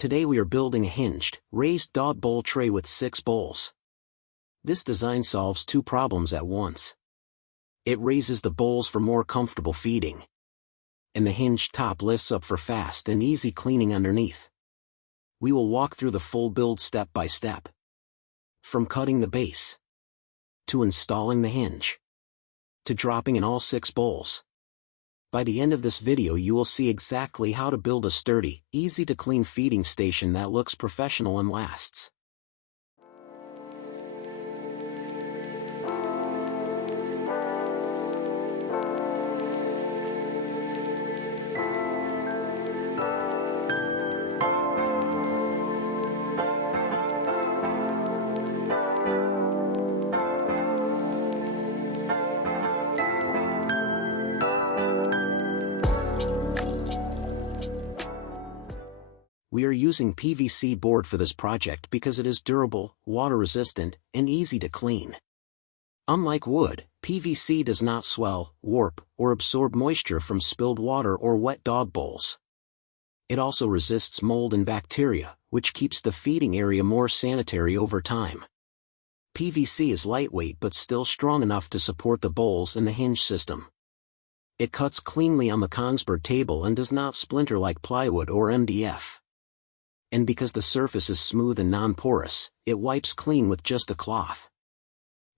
Today we are building a hinged, raised dog bowl tray with 6 bowls. This design solves 2 problems at once. It raises the bowls for more comfortable feeding, and the hinged top lifts up for fast and easy cleaning underneath. We will walk through the full build step by step. From cutting the base, to installing the hinge, to dropping in all 6 bowls. By the end of this video you will see exactly how to build a sturdy, easy-to-clean feeding station that looks professional and lasts. We are using PVC board for this project because it is durable, water-resistant, and easy to clean. Unlike wood, PVC does not swell, warp, or absorb moisture from spilled water or wet dog bowls. It also resists mold and bacteria, which keeps the feeding area more sanitary over time. PVC is lightweight but still strong enough to support the bowls and the hinge system. It cuts cleanly on the Kongsberg table and does not splinter like plywood or MDF. And because the surface is smooth and non-porous, it wipes clean with just a cloth.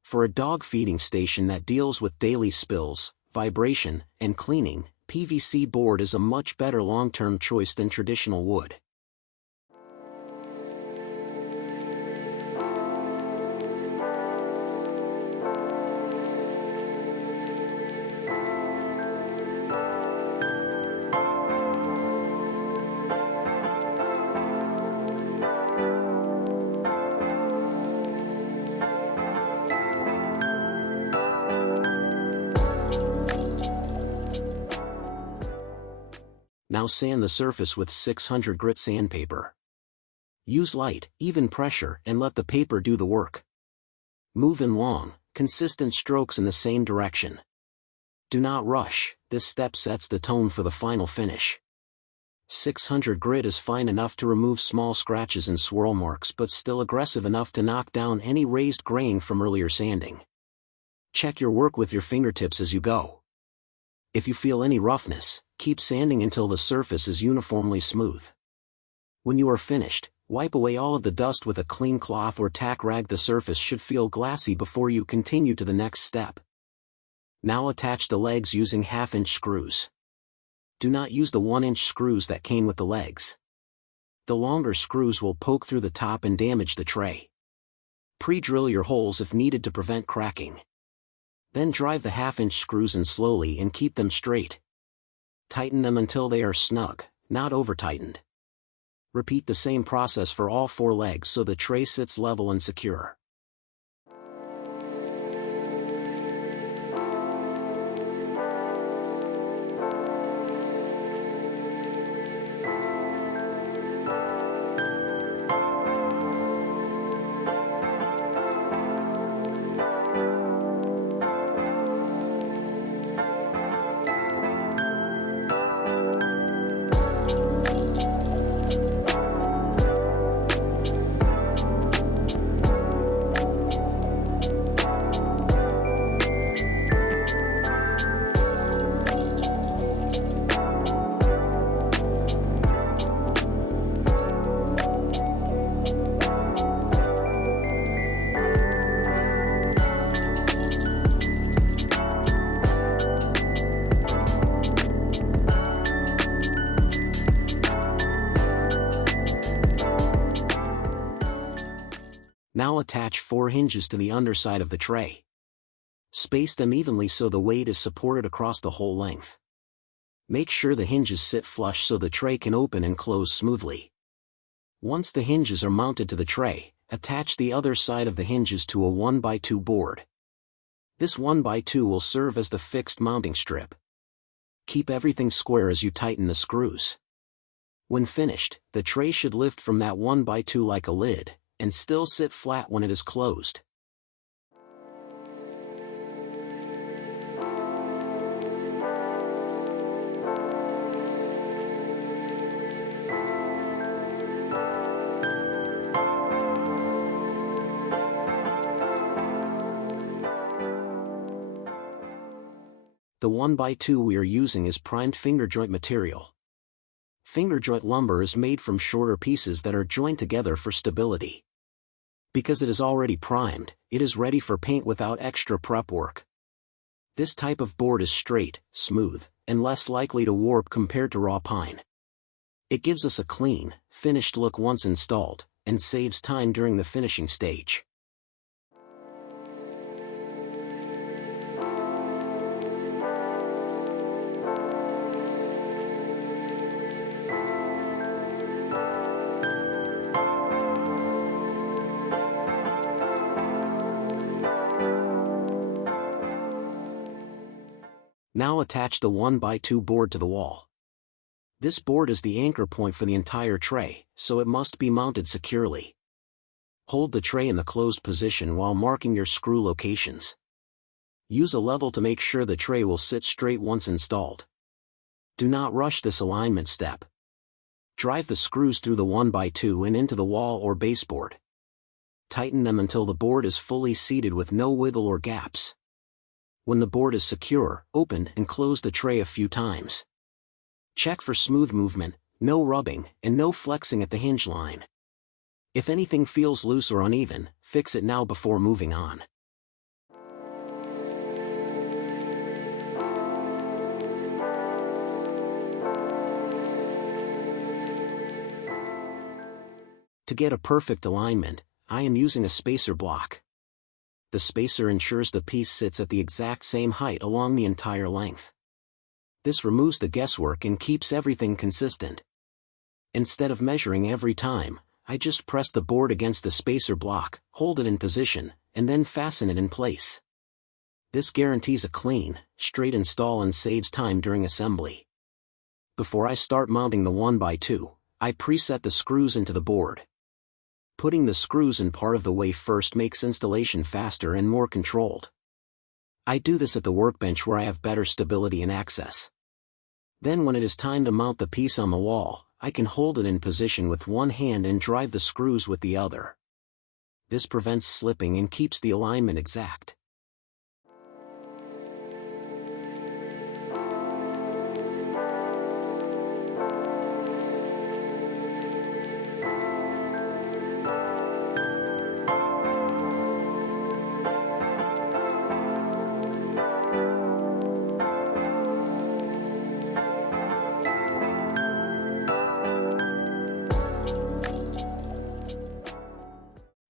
For a dog feeding station that deals with daily spills, vibration, and cleaning, PVC board is a much better long-term choice than traditional wood. Now sand the surface with 600 grit sandpaper. Use light, even pressure and let the paper do the work. Move in long, consistent strokes in the same direction. Do not rush, this step sets the tone for the final finish. 600 grit is fine enough to remove small scratches and swirl marks but still aggressive enough to knock down any raised graying from earlier sanding. Check your work with your fingertips as you go. If you feel any roughness, keep sanding until the surface is uniformly smooth. When you are finished, wipe away all of the dust with a clean cloth or tack rag. The surface should feel glassy before you continue to the next step. Now attach the legs using 1/2-inch screws. Do not use the 1-inch screws that came with the legs. The longer screws will poke through the top and damage the tray. Pre-drill your holes if needed to prevent cracking. Then drive the 1/2-inch screws in slowly and keep them straight. Tighten them until they are snug, not over-tightened. Repeat the same process for all 4 legs so the tray sits level and secure. Now attach 4 hinges to the underside of the tray. Space them evenly so the weight is supported across the whole length. Make sure the hinges sit flush so the tray can open and close smoothly. Once the hinges are mounted to the tray, attach the other side of the hinges to a 1x2 board. This 1x2 will serve as the fixed mounting strip. Keep everything square as you tighten the screws. When finished, the tray should lift from that 1x2 like a lid, and still sit flat when it is closed. The 1x2 we are using is primed finger joint material. Finger joint lumber is made from shorter pieces that are joined together for stability. Because it is already primed, it is ready for paint without extra prep work. This type of board is straight, smooth, and less likely to warp compared to raw pine. It gives us a clean, finished look once installed, and saves time during the finishing stage. Now attach the 1x2 board to the wall. This board is the anchor point for the entire tray, so it must be mounted securely. Hold the tray in the closed position while marking your screw locations. Use a level to make sure the tray will sit straight once installed. Do not rush this alignment step. Drive the screws through the 1x2 and into the wall or baseboard. Tighten them until the board is fully seated with no wiggle or gaps. When the board is secure, open and close the tray a few times. Check for smooth movement, no rubbing, and no flexing at the hinge line. If anything feels loose or uneven, fix it now before moving on. To get a perfect alignment, I am using a spacer block. The spacer ensures the piece sits at the exact same height along the entire length. This removes the guesswork and keeps everything consistent. Instead of measuring every time, I just press the board against the spacer block, hold it in position, and then fasten it in place. This guarantees a clean, straight install and saves time during assembly. Before I start mounting the 1x2, I preset the screws into the board. Putting the screws in part of the way first makes installation faster and more controlled. I do this at the workbench where I have better stability and access. Then when it is time to mount the piece on the wall, I can hold it in position with one hand and drive the screws with the other. This prevents slipping and keeps the alignment exact.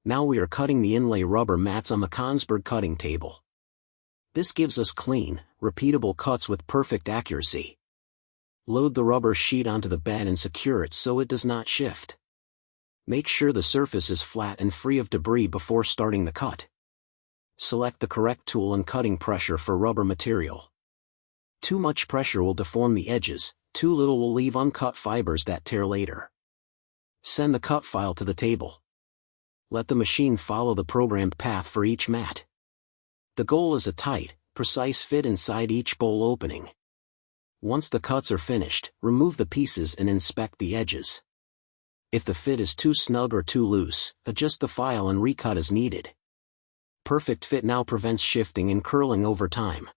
Now we are cutting the inlay rubber mats on the Kongsberg cutting table. This gives us clean, repeatable cuts with perfect accuracy. Load the rubber sheet onto the bed and secure it so it does not shift. Make sure the surface is flat and free of debris before starting the cut. Select the correct tool and cutting pressure for rubber material. Too much pressure will deform the edges, too little will leave uncut fibers that tear later. Send the cut file to the table. Let the machine follow the programmed path for each mat. The goal is a tight, precise fit inside each bowl opening. Once the cuts are finished, remove the pieces and inspect the edges. If the fit is too snug or too loose, adjust the file and recut as needed. Perfect fit now prevents shifting and curling over time.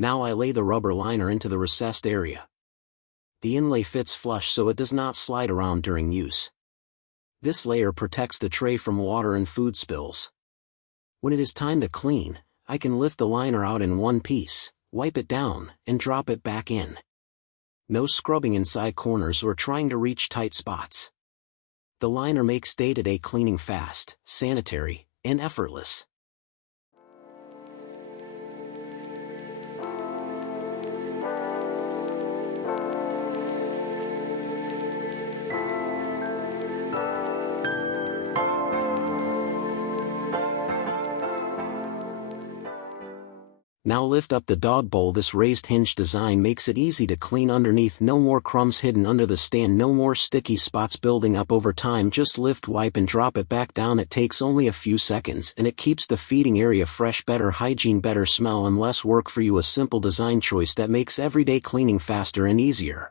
Now I lay the rubber liner into the recessed area. The inlay fits flush so it does not slide around during use. This layer protects the tray from water and food spills. When it is time to clean, I can lift the liner out in one piece, wipe it down, and drop it back in. No scrubbing inside corners or trying to reach tight spots. The liner makes day-to-day cleaning fast, sanitary, and effortless. Now lift up the dog bowl. This raised hinge design makes it easy to clean underneath. No more crumbs hidden under the stand, no more sticky spots building up over time. Just lift, wipe and drop it back down. It takes only a few seconds and it keeps the feeding area fresh. Better hygiene, better smell and less work for you. A simple design choice that makes everyday cleaning faster and easier.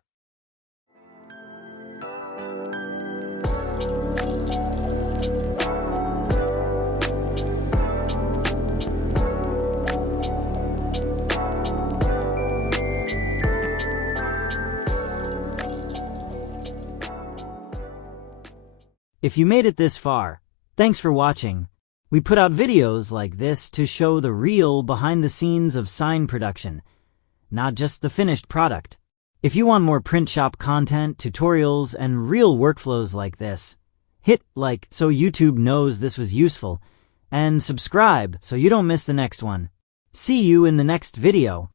If you made it this far, thanks for watching. We put out videos like this to show the real behind the scenes of sign production, not just the finished product. If you want more print shop content, tutorials, and real workflows like this, hit like so YouTube knows this was useful, and subscribe so you don't miss the next one. See you in the next video.